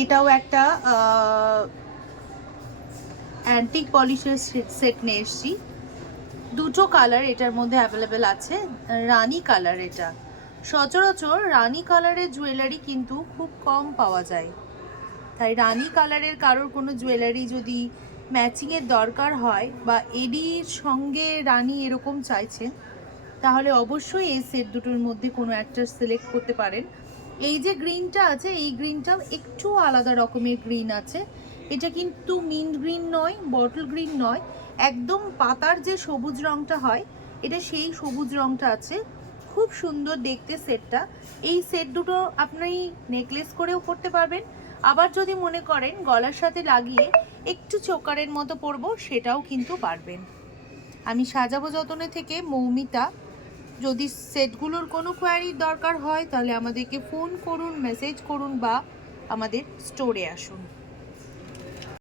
এটাও একটা antique পলিশের set নিয়ে এসেছি। দুটো কালার এটার মধ্যে অ্যাভেলেবেল আছে। রানী কালার, এটা সচরাচর রানী কালারের জুয়েলারি কিন্তু খুব কম পাওয়া যায়, তাই রানী কালারের কারোর কোনো জুয়েলারি যদি ম্যাচিংয়ের দরকার হয় বা এডির সঙ্গে রানী এরকম চাইছেন, তাহলে অবশ্যই এই সেট দুটোর মধ্যে কোনো একটা সিলেক্ট করতে পারেন। এই যে গ্রিনটা আছে, এই গ্রিনটাও একটু আলাদা রকমের গ্রিন আছে। এটা কিন্তু মিন্ট গ্রিন নয়, বটল গ্রিন নয়, একদম পাতার যে সবুজ রঙটা হয়, এটা সেই সবুজ রঙটা আছে। খুব সুন্দর দেখতে সেটটা। এই সেট দুটো আপনি নেকলেস করেও পরতে পারবেন, আবার যদি মনে করেন গলার সাথে লাগিয়ে একটু চোকারের মতো পরবো, সেটাও কিন্তু পারবেন। আমি সাজাবো যতনে থেকে মৌমিতা। যদি সেটগুলোর কোনো কোয়ারির দরকার হয় তাহলে আমাদেরকে ফোন করুন, মেসেজ করুন বা আমাদের স্টোরে আসুন।